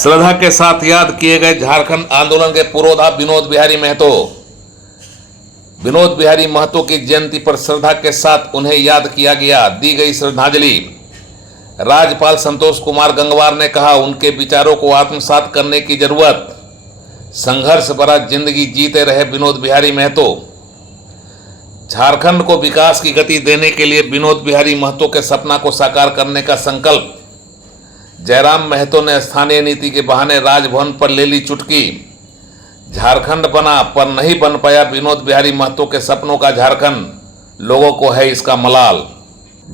श्रद्धा के साथ याद किए गए झारखंड आंदोलन के पुरोधा विनोद बिहारी महतो। विनोद बिहारी महतो की जयंती पर श्रद्धा के साथ उन्हें याद किया गया, दी गई श्रद्धांजलि। राज्यपाल संतोष कुमार गंगवार ने कहा, उनके विचारों को आत्मसात करने की जरूरत। संघर्ष भरा जिंदगी जीते रहे विनोद बिहारी महतो। झारखंड को विकास की गति देने के लिए विनोद बिहारी महतो के सपना को साकार करने का संकल्प। जयराम महतो ने स्थानीय नीति के बहाने राजभवन पर ले ली चुटकी। झारखंड बना पर नहीं बन पाया विनोद बिहारी महतो के सपनों का झारखंड, लोगों को है इसका मलाल।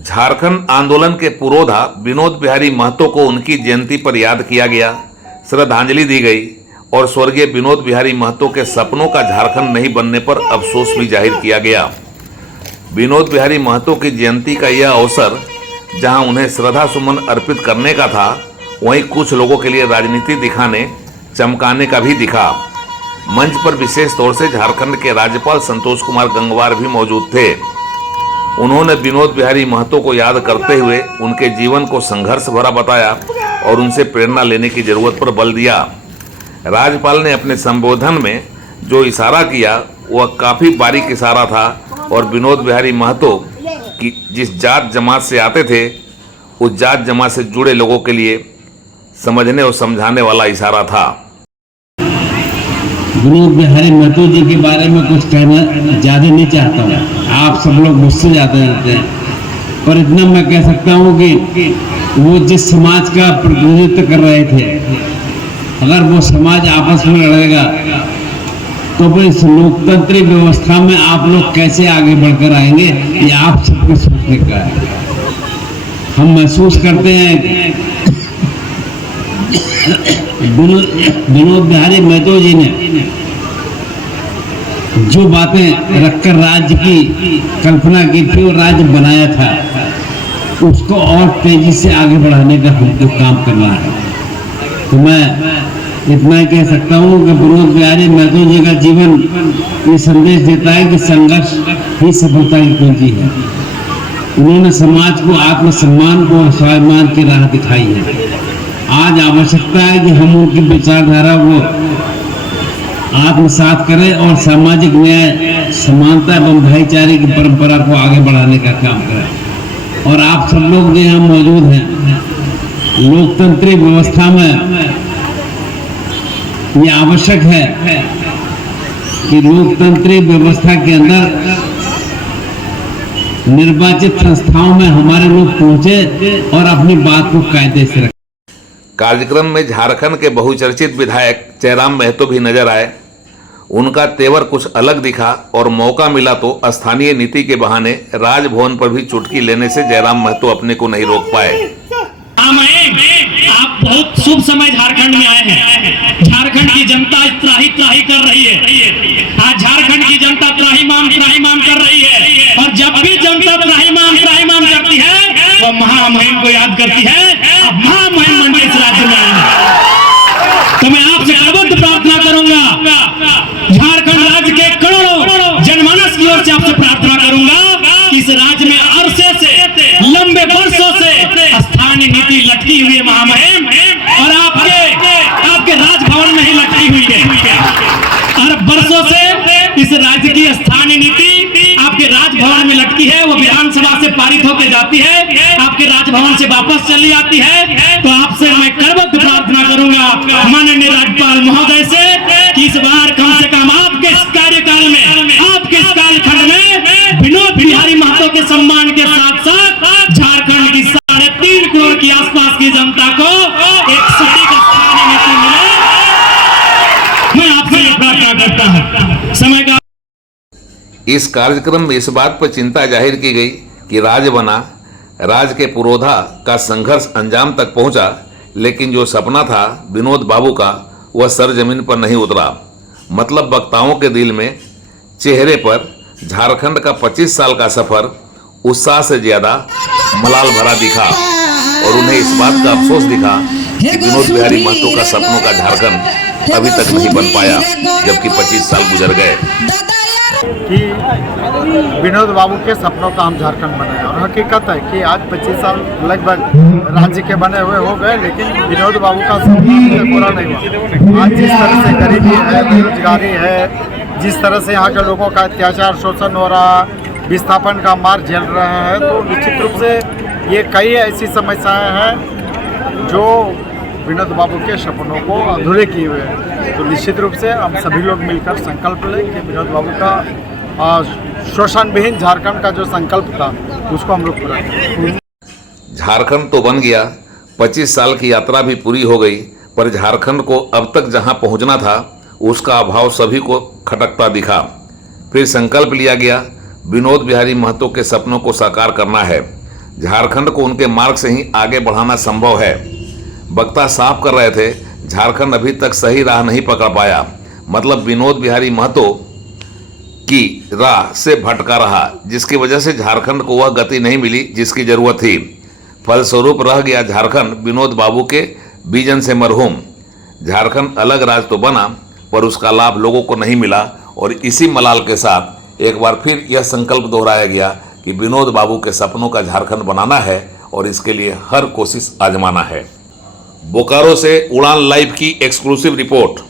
झारखंड आंदोलन के पुरोधा विनोद बिहारी महतो को उनकी जयंती पर याद किया गया, श्रद्धांजलि दी गई और स्वर्गीय विनोद बिहारी महतो के सपनों का झारखंड नहीं बनने पर अफसोस भी जाहिर किया गया। विनोद बिहारी महतो की जयंती का यह अवसर जहां उन्हें श्रद्धा सुमन अर्पित करने का था, वहीं कुछ लोगों के लिए राजनीति दिखाने चमकाने का भी दिखा। मंच पर विशेष तौर से झारखंड के राज्यपाल संतोष कुमार गंगवार भी मौजूद थे। उन्होंने विनोद बिहारी महतो को याद करते हुए उनके जीवन को संघर्ष भरा बताया और उनसे प्रेरणा लेने की जरूरत पर बल दिया। राज्यपाल ने अपने संबोधन में जो इशारा किया वह काफी बारीक इशारा था और विनोद बिहारी महतो कि जिस जात जमात से आते थे, उस जात जमात से जुड़े लोगों के लिए समझने और समझाने वाला इशारा था। विनोद बिहारी महतो जी के बारे में कुछ कहना ज़्यादा नहीं चाहता हूँ, आप सब लोग मुझसे ज़्यादा जानते हैं, पर इतना मैं कह सकता हूँ कि वो जिस समाज का प्रतिनिधित्व कर रहे थे, अगर वो समाज आपस में लड़ेगा तो फिर इस लोकतंत्री व्यवस्था में आप लोग कैसे आगे बढ़कर आएंगे, ये आप सबके सोचने का है। हम महसूस करते हैं विनोद बिहारी महतो जी ने जो बातें रखकर राज्य की कल्पना की थी और राज्य बनाया था, उसको और तेजी से आगे बढ़ाने का हमको काम करना है। तो मैं इतना ही कह सकता हूँ कि विनोद बिहारी महतो जी का जीवन ये संदेश देता है कि संघर्ष ही सफलता की कुंजी है। उन्होंने समाज को आत्मसम्मान और स्वाभिमान की राह दिखाई है। आज आवश्यकता है कि हम उनकी विचारधारा को आत्मसात करें और सामाजिक न्याय, समानता एवं भाईचारे की परंपरा को आगे बढ़ाने का काम करें। और आप सब लोग जो यहाँ मौजूद हैं, लोकतंत्री व्यवस्था में ये आवश्यक है कि लोकतंत्री व्यवस्था के अंदर निर्वाचित संस्थाओं में हमारे लोग पहुंचे और अपनी बात को कायदे से रखें। कार्यक्रम में झारखंड के बहुचर्चित विधायक जयराम महतो भी नजर आए। उनका तेवर कुछ अलग दिखा और मौका मिला तो स्थानीय नीति के बहाने राजभवन पर भी चुटकी लेने से जयराम महतो अपने को नहीं रोक पाए। आप बहुत शुभ समय झारखंड में आए हैं। झारखंड की जनता त्राही त्राही कर रही है। आज झारखंड की जनता त्राहीमाम कर रही है और जब भी जनता त्राहीमाम करती है, वो महामहिम को याद करती है। अब महामहिम बन के इस राज्य में आए हैं, तो मैं आपसे करबद्ध प्रार्थना करूंगा, झारखंड राज्य के करोड़ों जनमानस की ओर से आपसे प्रार्थना करूंगा कि इस राज्य में अरसे से, लंबे वर्षों से स्थानीय नीति लटकी हुई है महामहिम, और आपके राजभवन में ही लटकी हुई है। और बरसों से इस राज्य की स्थानीय नीति आपके राजभवन में लटकी है। वो विधानसभा से पारित होकर जाती है, आपके राजभवन से वापस चली आती है। तो आपसे मैं करबद्ध प्रार्थना करूंगा माननीय राज्यपाल महोदय से कि इस बार कम से कम आपके इस कार्यकाल में, आपके इस कार्यखंड में विनोद बिहारी महतो के सम्मान के साथ साथ झारखंड की 3.5 करोड़ की आसपास की जनता को एक सटीक स्थानीय नीति मिले। मैं आपसे ये प्रार्थना करता हूं। समय का इस कार्यक्रम में इस बात पर चिंता जाहिर की गई कि राज्य बना, राज्य के पुरोधा का संघर्ष अंजाम तक पहुंचा, लेकिन जो सपना था विनोद बाबू का, वह सरजमीन पर नहीं उतरा। मतलब वक्ताओं के दिल में, चेहरे पर झारखंड का 25 साल का सफर उत्साह से ज्यादा मलाल भरा दिखा और उन्हें इस बात का अफसोस दिखा कि विनोद बिहारी महतो का सपनों का झारखंड अभी तक नहीं बन पाया, जबकि 25 साल गुजर गए। कि विनोद बाबू के सपनों का हम झारखंड बनाए और हकीकत है कि आज 25 साल लगभग राज्य के बने हुए हो गए, लेकिन विनोद बाबू का सपना पूरा नहीं हुआ। आज जिस तरह से गरीबी है, बेरोजगारी है, जिस तरह से यहाँ के लोगों का अत्याचार शोषण हो रहा, विस्थापन का मार झेल रहे हैं, तो निश्चित रूप से ये कई ऐसी समस्याएं हैं जो विनोद बाबू के सपनों को अधूरे किए हुए हैं। तो निश्चित रूप से हम सभी लोग मिलकर संकल्प लें कि विनोद बाबू का शोषण विहीन झारखंड का जो संकल्प था उसको हम लोग पूरा करें। झारखंड तो बन गया, 25 साल की यात्रा भी पूरी हो गई, पर झारखंड को अब तक जहां पहुंचना था उसका अभाव सभी को खटकता दिखा। फिर संकल्प लिया गया, विनोद बिहारी महतो के सपनों को साकार करना है। झारखंड को उनके मार्ग से ही आगे बढ़ाना संभव है। वक्ता साफ कर रहे थे, झारखंड अभी तक सही राह नहीं पकड़ पाया, मतलब विनोद बिहारी महतो की राह से भटका रहा, जिसकी वजह से झारखंड को वह गति नहीं मिली जिसकी जरूरत थी। फलस्वरूप रह गया झारखंड विनोद बाबू के विजन से मरहूम। झारखंड अलग राज्य तो बना, पर उसका लाभ लोगों को नहीं मिला, और इसी मलाल के साथ एक बार फिर यह संकल्प दोहराया गया कि विनोद बाबू के सपनों का झारखंड बनाना है और इसके लिए हर कोशिश आजमाना है। बोकारो से उड़ान लाइव की एक्सक्लूसिव रिपोर्ट।